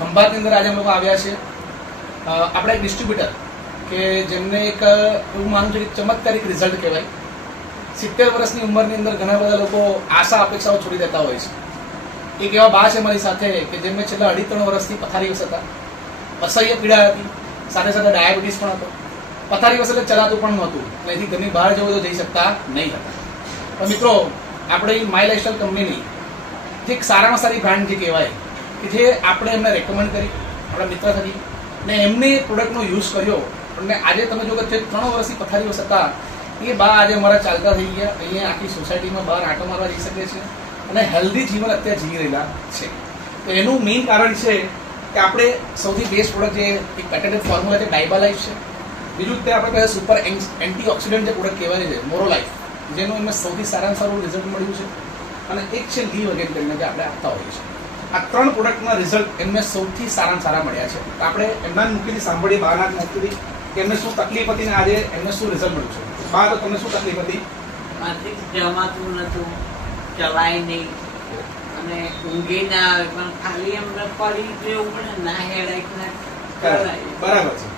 ખંભાતની અંદર આજે અમે લોકો આવ્યા છે આપણા એક ડિસ્ટ્રીબ્યુટર કે જેમને એક એવું માનું છું કે ચમત્કારિક રિઝલ્ટ કહેવાય. સિત્તેર વર્ષની ઉંમરની અંદર ઘણા બધા લોકો આશા, અપેક્ષાઓ છોડી દેતા હોય છે. એક એવા બા છે મારી સાથે કે જેમને છેલ્લા અઢી ત્રણ વર્ષથી પથારી હતા અસહ્ય પીડા હતી. સાથે સાથે ડાયાબિટીસ પણ હતો. પથારી એટલે ચલાતું પણ નહોતું. એટલે એથી ઘરની બહાર જવું તો જઈ શકતા નહીં હતા. પણ મિત્રો, આપણે માય લાઇફસ્ટાઈલ કંપનીની જે સારામાં સારી બ્રાન્ડ જે કહેવાય કે જે આપણે એમને રેકમેન્ડ કરી, આપણા મિત્ર થકી, ને એમને એ પ્રોડક્ટનો યુઝ કર્યો. અને આજે તમે જો કે ત્રણ વર્ષથી પથારી વસ હતા એ બા આજે અમારા ચાલતા થઈ ગયા. અહીંયા આખી સોસાયટીમાં બહાર આંટો મારવા જઈ શકે છે. અને હેલ્ધી જીવન અત્યારે જીવી રહેલા છે. તો એનું મેઇન કારણ છે કે આપણે સૌથી બેસ્ટ પ્રોડક્ટ જે એક પેટેન્ટેડ ફોર્મ્યુલા છે ડાયબા લાઈફ છે. બીજું તે આપણે કહે સુપર એન્ટી ઓક્સિડન્ટ જે પ્રોડક્ટ કહેવાય છે મોરો લાઈફ જેનું એમને સૌથી સારામાં સારું રિઝલ્ટ મળ્યું છે. અને એક છે લી વગેરે કરીને જે આપણે આપતા હોઈએ છીએ. આ ત્રણ પ્રોડક્ટના રિઝલ્ટ એમને સૌથી સારામાં સારા મળ્યા છે. તો આપણે એમના મુખેથી સાંભળીએ બહારના મૂકીથી કે એમને શું તકલીફ હતી ને આજે એમને શું રિઝલ્ટ મળ્યું છે. બા તો તમને શું તકલીફ હતી? માથી જમાતું નતું ચલાય નહીં. અને ઊંઘી ના આવે પણ ખાલી એમ પડી રહેવું પડે ના હેડાય બરાબર છે.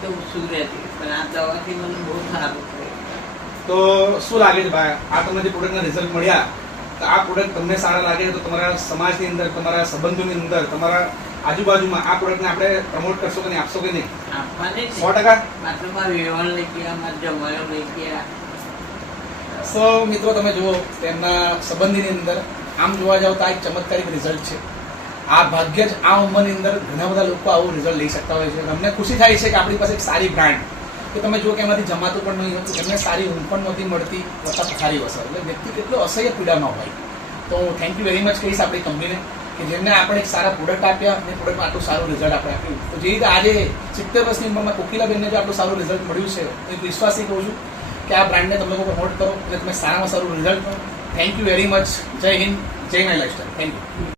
તો શું રહેતી પણ આ દવાથી મને બહુ સારું થયું. તો શું લાગે છે ભાઈ આ તમને જે પ્રોડક્ટના રિઝલ્ટ મળ્યા. આ પ્રોડક્ટ તમને સારા લાગે તો તમારા સમાજની અંદર તમારા સંબંધોની અંદર તમારા આજુબાજુમાં આ પ્રોડક્ટને આપણે પ્રમોટ કરશો કે નહીં આપશો કે નહીં? સો ટકા? સો મિત્રો તમે જુઓ તેમના સંબંધીની અંદર આમ જોવા જાવ તો આ એક ચમત્કારિક રિઝલ્ટ છે. આ ભાગ્ય જ આ ઉંમરની અંદર ઘણા બધા લોકો આવું રિઝલ્ટ લઈ શકતા હોય છે. અમને ખુશી થાય છે કે આપણી પાસે એક સારી બ્રાન્ડ કે તમે જુઓ કે એમાંથી જમાતું પણ નહીં હતું, એમને સારી ઊંઘ પણ નહોતી મળતી વત્તા પથારી વસર એટલે વ્યક્તિ કેટલો અસહ્ય પીડામાં હોય. તો હું થેન્ક યુ વેરી મચ કહીશ આપણી કંપનીને કે જેમને આપણે એક સારા પ્રોડક્ટ આપ્યા અને પ્રોડક્ટમાં આટલું સારું રિઝલ્ટ આપણે આપ્યું. તો જે રીતે આજે સિત્તેર વર્ષની ઉંમરમાં કોકિલાબેનને જો આટલું સારું રિઝલ્ટ મળ્યું છે, તો એક વિશ્વાસી કહું છું કે આ બ્રાન્ડને તમે લોકો પ્રમોટ કરો, એટલે તમે સારામાં સારું રિઝલ્ટ કરો. થેન્ક યુ વેરી મચ જય હિન્દ, જય માય લાઈફસ્ટાઈલ થેન્ક યુ